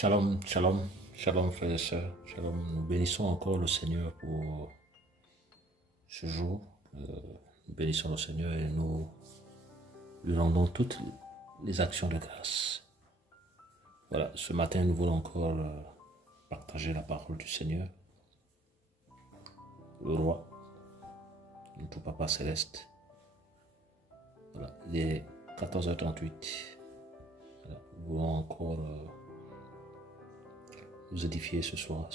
Shalom, shalom, shalom frères et sœurs, shalom. Nous bénissons encore le Seigneur pour ce jour. Nous bénissons le Seigneur et nous lui rendons toutes les actions de grâce. Voilà, ce matin nous voulons encore partager la parole du Seigneur, le roi, notre Papa céleste. Voilà, il est 14h38. Voilà, nous voulons encore nous édifier ce soir,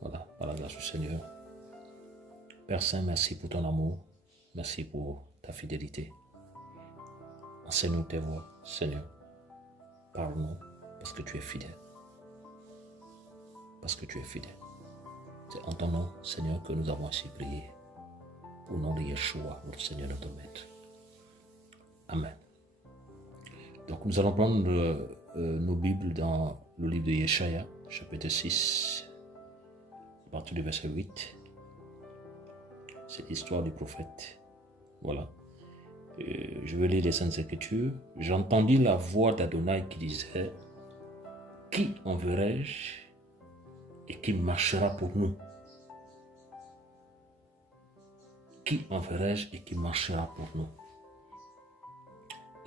voilà, par la grâce du Seigneur. Père Saint, merci pour ton amour, merci pour ta fidélité. Enseigne-nous tes voies, Seigneur. Parle-nous, parce que tu es fidèle. Parce que tu es fidèle. C'est en ton nom, Seigneur, que nous avons ainsi prié. Au nom de Yeshua, notre Seigneur, notre Maître. Amen. Donc nous allons prendre nos Bibles dans le livre de Yeshaya, chapitre 6, à partir du verset 8. C'est l'histoire du prophète. Voilà. Je vais lire les Saintes Écritures. J'entendis la voix d'Adonai qui disait: Qui enverrai-je et qui marchera pour nous? Qui enverrai-je et qui marchera pour nous?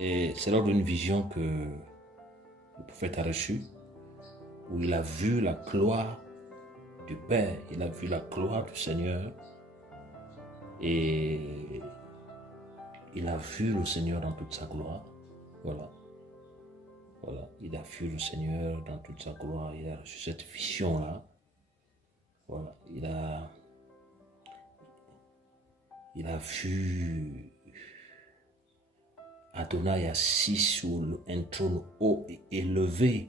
Et c'est lors d'une vision que le prophète a reçue, où il a vu la gloire du Père, il a vu la gloire du Seigneur, et il a vu le Seigneur dans toute sa gloire. Voilà. Voilà. Il a vu le Seigneur dans toute sa gloire. Il a reçu cette vision-là. Voilà. Il a vu Adonai assis sur un trône haut et élevé.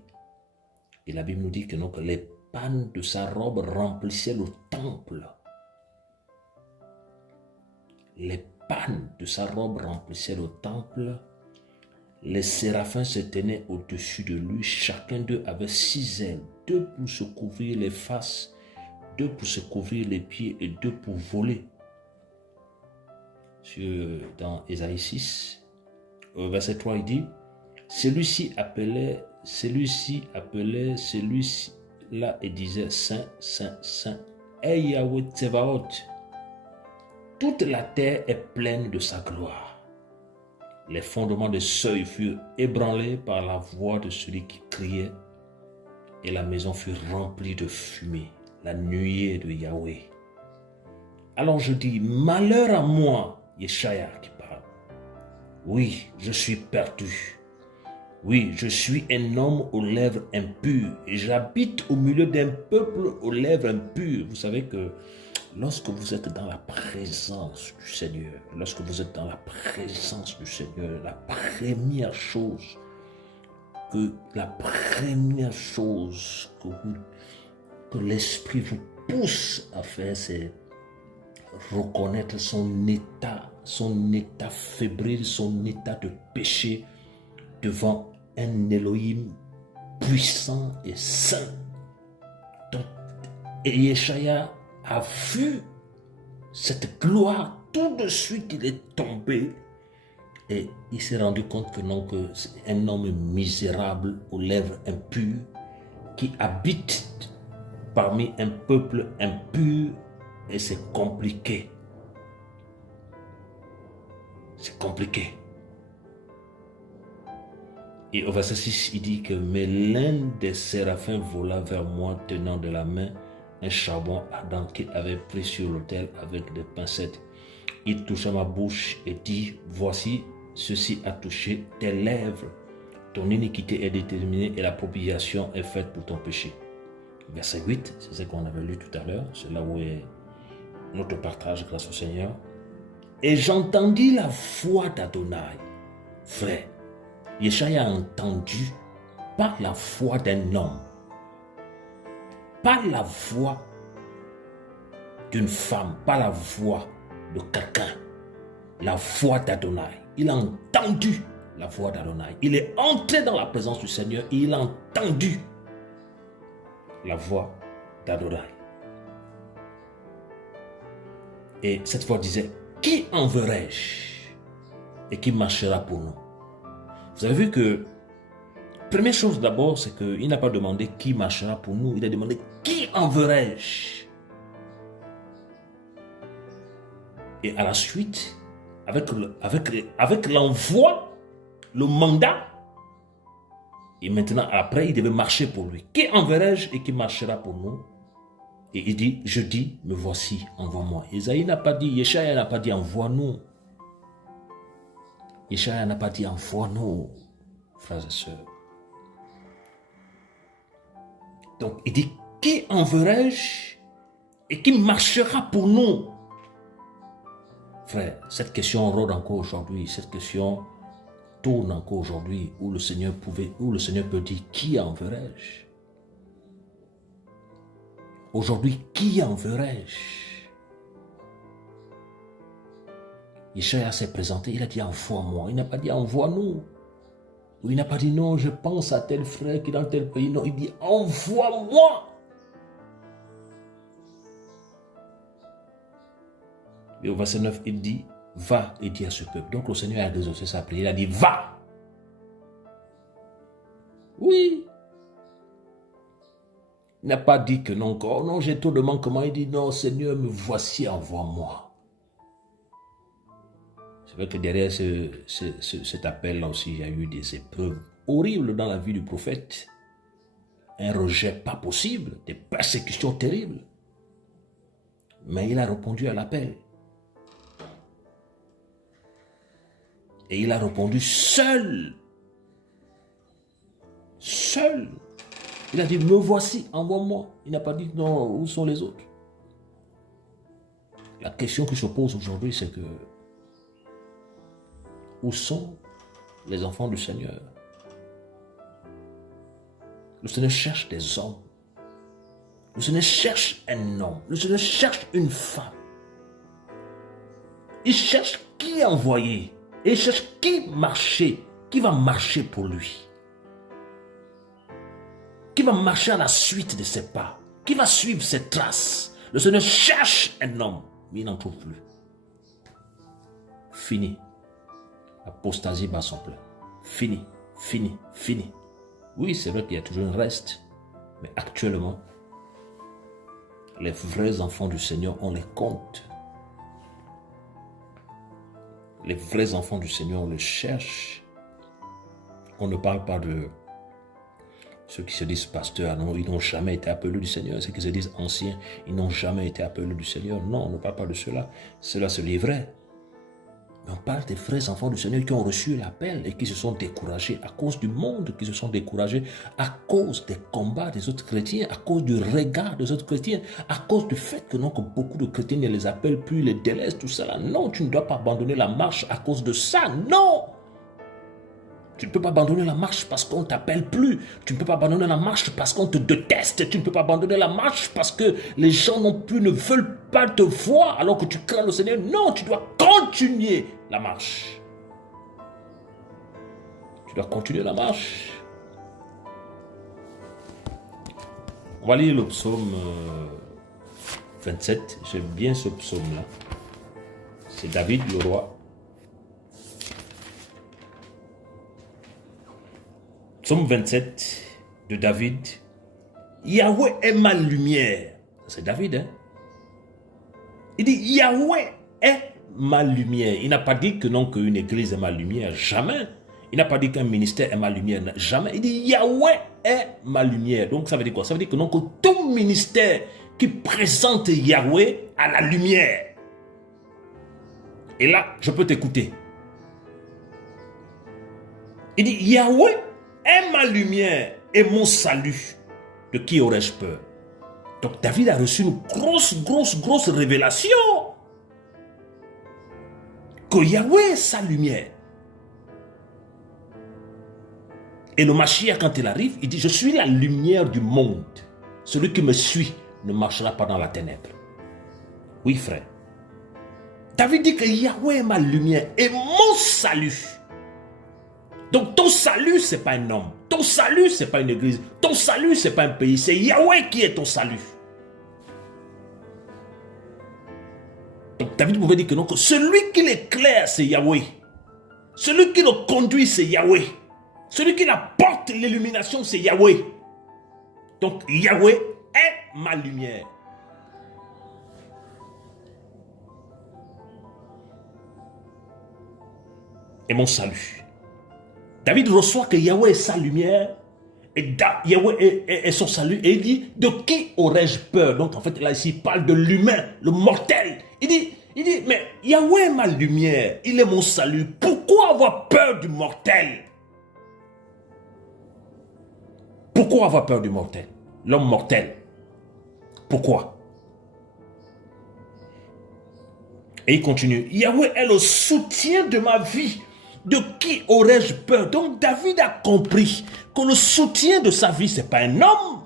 Et la Bible nous dit que donc les pannes de sa robe remplissaient le temple. Les pannes de sa robe remplissaient le temple. Les séraphins se tenaient au-dessus de lui. Chacun d'eux avait 6 ailes, 2 pour se couvrir les faces, 2 pour se couvrir les pieds et 2 pour voler. Dans Ésaïe 6, verset 3, il dit: celui-là et disait: Saint, Saint, Saint, est Yahweh Tsevaot. Toute la terre est pleine de sa gloire. Les fondements des seuils furent ébranlés par la voix de celui qui criait, et la maison fut remplie de fumée, la nuée de Yahweh. Alors je dis: malheur à moi, Yeshaya qui parle. Oui, je suis perdu. Oui, je suis un homme aux lèvres impures et j'habite au milieu d'un peuple aux lèvres impures. Vous savez que lorsque vous êtes dans la présence du Seigneur, la première chose que l'Esprit vous pousse à faire, c'est reconnaître son état fébrile, son état de péché devant un Elohim puissant et saint. Donc, et Yeshaya a vu cette gloire, tout de suite il est tombé et il s'est rendu compte que non, que c'est un homme misérable aux lèvres impures qui habite parmi un peuple impur, et c'est compliqué. C'est compliqué. Et au verset 6, il dit que: mais l'un des séraphins vola vers moi, tenant de la main un charbon ardent qu'il avait pris sur l'autel avec des pincettes. Il toucha ma bouche et dit: voici, ceci a touché tes lèvres. Ton iniquité est déterminée et la propitiation est faite pour ton péché. Verset 8, c'est ce qu'on avait lu tout à l'heure. C'est là où est notre partage grâce au Seigneur. Et j'entendis la voix d'Adonai. Frère, Yeshaya a entendu pas la voix d'un homme, pas la voix d'une femme, pas la voix de quelqu'un, la voix d'Adonai. Il a entendu la voix d'Adonai. Il est entré dans la présence du Seigneur et il a entendu la voix d'Adonai. Et cette voix disait: qui enverrai-je et qui marchera pour nous? Vous avez vu que première chose d'abord, c'est qu'il n'a pas demandé qui marchera pour nous. Il a demandé qui enverrai-je. Et à la suite, avec l'envoi, le mandat, et maintenant après, il devait marcher pour lui. Qui enverrai-je et qui marchera pour nous? Et il dit, je dis, me voici, envoie-moi. Isaïe n'a pas dit, Yeshaya n'a pas dit, envoie-nous. Yeshaya n'a pas dit, envoie-nous, frères et sœurs. Donc, il dit, qui enverrai-je et qui marchera pour nous? Frère, cette question rôde encore aujourd'hui, cette question tourne encore aujourd'hui, où le Seigneur peut dire, qui enverrai-je? Aujourd'hui, qui enverrai-je? Yeshaya s'est présenté, il a dit, envoie-moi. Il n'a pas dit, envoie-nous. Ou il n'a pas dit, non, je pense à tel frère qui est dans tel pays. Non, il dit, envoie-moi. Et au verset 9, il dit, va et dis à ce peuple. Donc le Seigneur a exaucé sa prière. Il a dit, va. Oui. Il n'a pas dit que non, oh non, j'ai trop de manquements. Il dit, non, Seigneur, me voici, envoie-moi. C'est vrai que derrière cet appel-là aussi, il y a eu des épreuves horribles dans la vie du prophète. Un rejet pas possible, des persécutions terribles. Mais il a répondu à l'appel. Et il a répondu seul. Seul. Il a dit, me voici, envoie-moi. Il n'a pas dit, non, où sont les autres? La question qui se pose aujourd'hui, c'est que, où sont les enfants du Seigneur? Le Seigneur cherche des hommes. Le Seigneur cherche un homme. Le Seigneur cherche une femme. Il cherche qui envoyer. Et il cherche qui marcher, qui va marcher pour lui. Qui va marcher à la suite de ses pas. Qui va suivre ses traces. Le Seigneur cherche un homme, mais il n'en trouve plus. Fini. L'apostasie bat son plein. Fini, fini, fini. Oui, c'est vrai qu'il y a toujours un reste. Mais actuellement, les vrais enfants du Seigneur, on les compte. Les vrais enfants du Seigneur, on les cherche. On ne parle pas de ceux qui se disent pasteurs. Non, ils n'ont jamais été appelés du Seigneur. Ceux qui se disent anciens, ils n'ont jamais été appelés du Seigneur. Non, on ne parle pas de cela. Cela, c'est les vrais. Mais on parle des vrais enfants du Seigneur qui ont reçu l'appel et qui se sont découragés à cause du monde, qui se sont découragés à cause des combats des autres chrétiens, à cause du regard des autres chrétiens, à cause du fait que, non, que beaucoup de chrétiens ne les appellent plus, les délaissent, tout ça là. Non, tu ne dois pas abandonner la marche à cause de ça. Non! Tu ne peux pas abandonner la marche parce qu'on ne t'appelle plus. Tu ne peux pas abandonner la marche parce qu'on te déteste. Tu ne peux pas abandonner la marche parce que les gens non plus ne veulent pas te voir alors que tu crains le Seigneur. Non, tu dois continuer la marche. Tu dois continuer la marche. On va lire le psaume 27. J'aime bien ce psaume-là. C'est David le roi. Psaume 27 de David. Yahweh est ma lumière. C'est David, hein? Il dit Yahweh est ma lumière. Il n'a pas dit que non, qu'une église est ma lumière. Jamais. Il n'a pas dit qu'un ministère est ma lumière. Jamais. Il dit Yahweh est ma lumière. Donc ça veut dire quoi? Ça veut dire que non, que tout ministère qui présente Yahweh a la lumière. Et là, je peux t'écouter. Il dit Yahweh est ma lumière et mon salut. De qui aurais-je peur? Donc David a reçu une grosse révélation. Que Yahweh est sa lumière. Et le Mashiach, quand il arrive, il dit, je suis la lumière du monde. Celui qui me suit ne marchera pas dans la ténèbre. Oui, frère. David dit que Yahweh est ma lumière et mon salut. Donc ton salut, ce n'est pas un homme. Ton salut, ce n'est pas une église. Ton salut, ce n'est pas un pays. C'est Yahweh qui est ton salut. Donc David pouvait dire que non, que celui qui l'éclaire, c'est Yahweh. Celui qui le conduit, c'est Yahweh. Celui qui apporte l'illumination, c'est Yahweh. Donc Yahweh est ma lumière. Et mon salut. David reçoit que Yahweh est sa lumière et Yahweh est son salut. Et il dit, de qui aurais-je peur? Donc en fait, là ici, il parle de l'humain, le mortel. Il dit, mais Yahweh est ma lumière, il est mon salut. Pourquoi avoir peur du mortel? Pourquoi avoir peur du mortel? L'homme mortel. Pourquoi? Et il continue. Yahweh est le soutien de ma vie. De qui aurais-je peur? Donc David a compris que le soutien de sa vie, ce n'est pas un homme.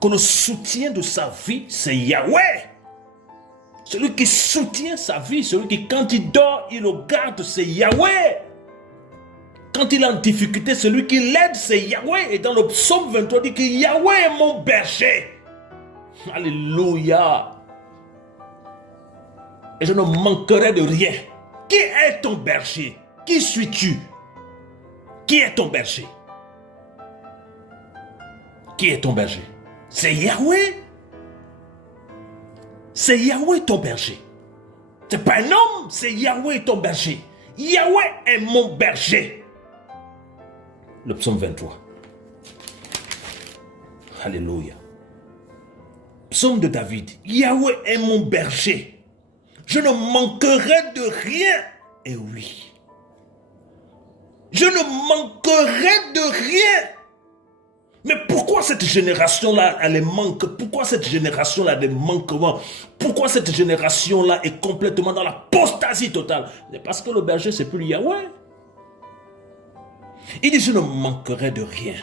Que le soutien de sa vie, c'est Yahweh. Celui qui soutient sa vie, celui qui, quand il dort, il le garde, c'est Yahweh. Quand il est en difficulté, celui qui l'aide, c'est Yahweh. Et dans le psaume 23, il dit que Yahweh est mon berger. Alléluia. Et je ne manquerai de rien. Qui est ton berger? Qui suis-tu? Qui est ton berger? Qui est ton berger? C'est Yahweh. C'est Yahweh ton berger. Ce n'est pas un homme, c'est Yahweh ton berger. Yahweh est mon berger. Le psaume 23. Alléluia. Psaume de David. Yahweh est mon berger. Je ne manquerai de rien. Et oui. Je ne manquerai de rien. Mais pourquoi cette génération-là, elle manque? Pourquoi cette génération-là a des manquements? Pourquoi cette génération-là est complètement dans l'apostasie totale? C'est parce que le berger, c'est plus Yahweh. Il dit, je ne manquerai de rien.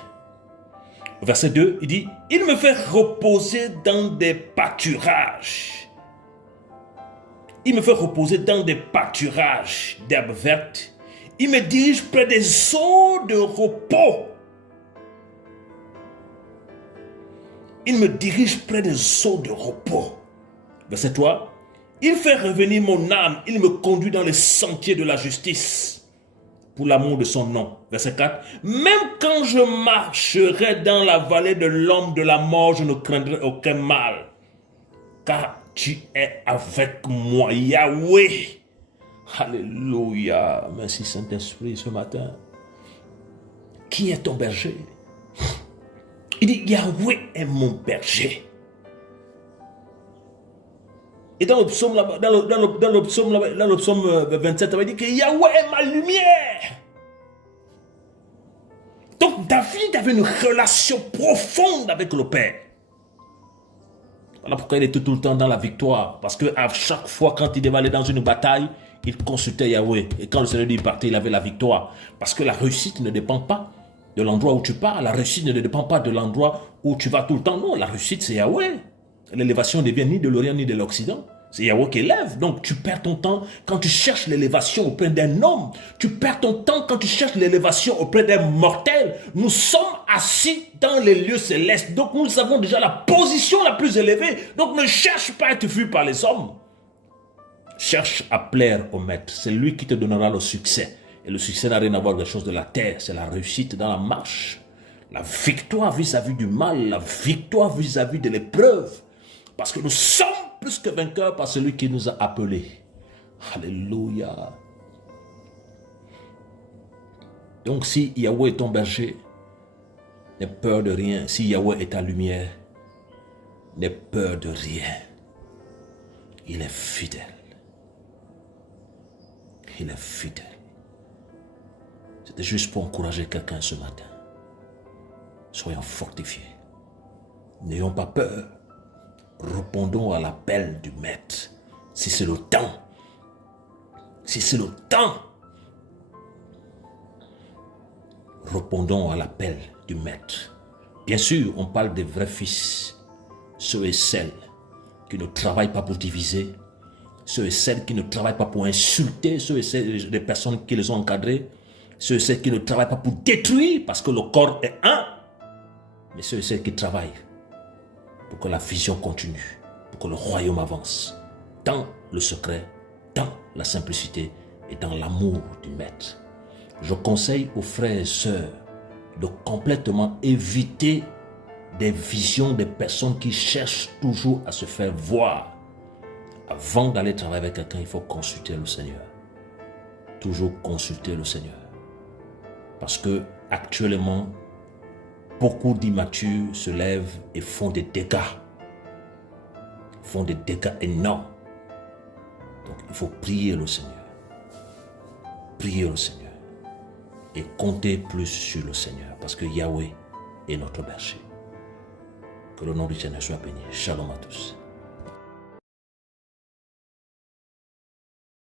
Verset 2, il dit, il me fait reposer dans des pâturages. Il me fait reposer dans des pâturages d'herbes vertes. Il me dirige près des eaux de repos. Il me dirige près des eaux de repos. Verset 3. Il fait revenir mon âme. Il me conduit dans les sentiers de la justice. Pour l'amour de son nom. Verset 4. Même quand je marcherai dans la vallée de l'ombre de la mort, je ne craindrai aucun mal. Car tu es avec moi, Yahweh. Alléluia. Merci Saint-Esprit ce matin. Qui est ton berger? Il dit, Yahweh est mon berger. Et dans le psaume, dans le psaume 27, il dit que Yahweh est ma lumière. Donc David avait une relation profonde avec le Père. Voilà pourquoi il était tout le temps dans la victoire. Parce qu'à chaque fois, quand il devait aller dans une bataille, il consultait Yahweh. Et quand le Seigneur lui partait, il avait la victoire. Parce que la réussite ne dépend pas de l'endroit où tu pars. La réussite ne dépend pas de l'endroit où tu vas tout le temps. Non, la réussite, c'est Yahweh. L'élévation ne vient ni de l'Orient ni de l'Occident. C'est Yahweh qui élève. Donc tu perds ton temps quand tu cherches l'élévation auprès d'un homme. Tu perds ton temps quand tu cherches l'élévation auprès d'un mortel. Nous sommes assis dans les lieux célestes. Donc nous avons déjà la position la plus élevée. Donc ne cherche pas à être vu par les hommes. Cherche à plaire au maître. C'est lui qui te donnera le succès. Et le succès n'a rien à voir avec les choses de la terre. C'est la réussite dans la marche. La victoire vis-à-vis du mal. La victoire vis-à-vis de l'épreuve. Parce que nous sommes plus que vainqueurs par celui qui nous a appelés. Alléluia. Donc si Yahweh est ton berger, n'aie peur de rien. Si Yahweh est ta lumière, n'aie peur de rien. Il est fidèle. Il est fidèle. C'était juste pour encourager quelqu'un ce matin. Soyons fortifiés. N'ayons pas peur. Répondons à l'appel du maître. Si c'est le temps. Si c'est le temps. Répondons à l'appel du maître. Bien sûr, on parle des vrais fils. Ceux et celles qui ne travaillent pas pour diviser. Ceux et celles qui ne travaillent pas pour insulter. Ceux et celles des personnes qui les ont encadrés. Ceux et celles qui ne travaillent pas pour détruire parce que le corps est un. Mais ceux et celles qui travaillent pour que la vision continue, pour que le royaume avance, dans le secret, dans la simplicité et dans l'amour du maître. Je conseille aux frères et sœurs de complètement éviter des visions des personnes qui cherchent toujours à se faire voir. Avant d'aller travailler avec quelqu'un, il faut consulter le Seigneur. Toujours consulter le Seigneur. Parce que actuellement, beaucoup d'immatures se lèvent et font des dégâts. Font des dégâts énormes. Donc il faut prier le Seigneur. Prier le Seigneur. Et compter plus sur le Seigneur. Parce que Yahweh est notre berger. Que le nom du Seigneur soit béni. Shalom à tous.